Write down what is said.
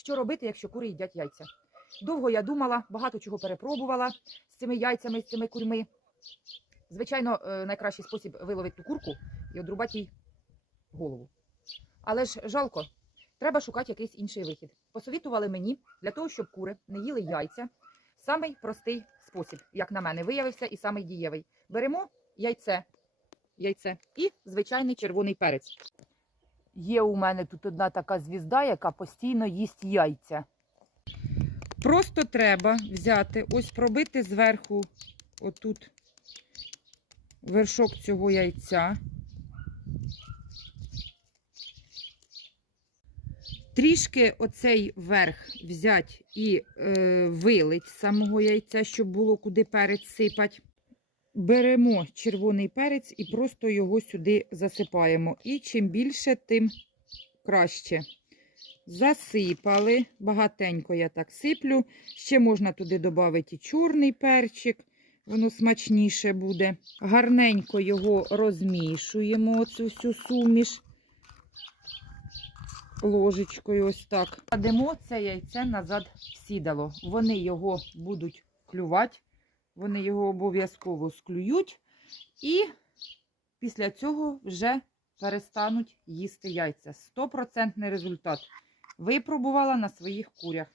Що робити, якщо кури їдять яйця? Довго я думала, багато чого перепробувала з цими яйцями, з цими курьми. Звичайно, е, найкращий спосіб виловити ту курку і одрубати їй голову. Але ж жалко, треба шукати якийсь інший вихід. Посовітували мені для того, щоб кури не їли яйця. Самий простий спосіб, як на мене, виявився і самий дієвий. Беремо яйце, яйце і звичайний червоний перець. Є у мене тут одна така звізда, яка постійно їсть яйця. Просто треба взяти, ось пробити зверху, отут вершок цього яйця. Трішки оцей верх взяти і е, вилить з самого яйця, щоб було куди перець сипати. Беремо червоний перець і просто його сюди засипаємо. І чим більше, тим краще. Засипали. Багатенько я так сиплю. Ще можна туди додати і чорний перчик, воно смачніше буде. Гарненько його розмішуємо, оцю всю суміш. Ложечкою ось так. Кладемо це яйце назад в сідало. Вони його будуть клювати, вони його обов'язково склюють і після цього вже перестануть їсти яйця. Стопроцентний результат. Випробувала на своїх курях.